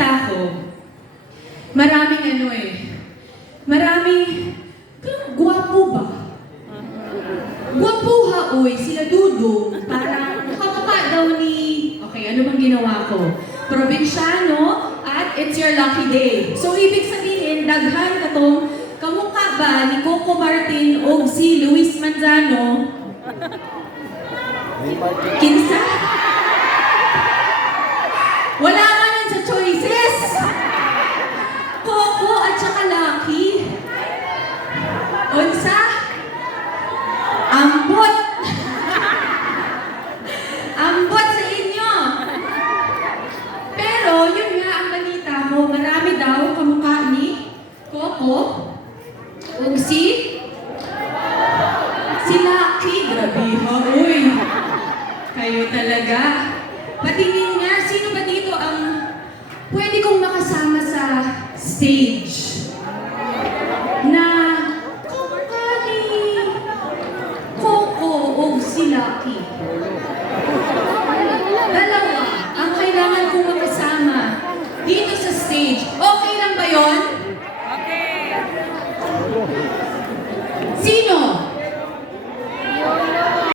balita ko, maraming maraming, gwapo ba? Gwapo ha, uy, sila Dudong, parang kamukha daw ni, okay, ano bang ginawa ko? Probinsyano at it's your lucky day. So, ibig sabihin, daghan katong kamukha ba ni Coco Martin o si Luis Manzano? Kinsa? Wala nga nun sa choices! Coco at saka Lucky. Unsa? Ambot! Ambot sa inyo! Pero, yun nga ang balita ko, marami daw kamukha ni Coco o si Lucky. Grabe ha, uy! Kayo talaga. Patingin nga, sino ba dito ang pwede kong makasama sa stage?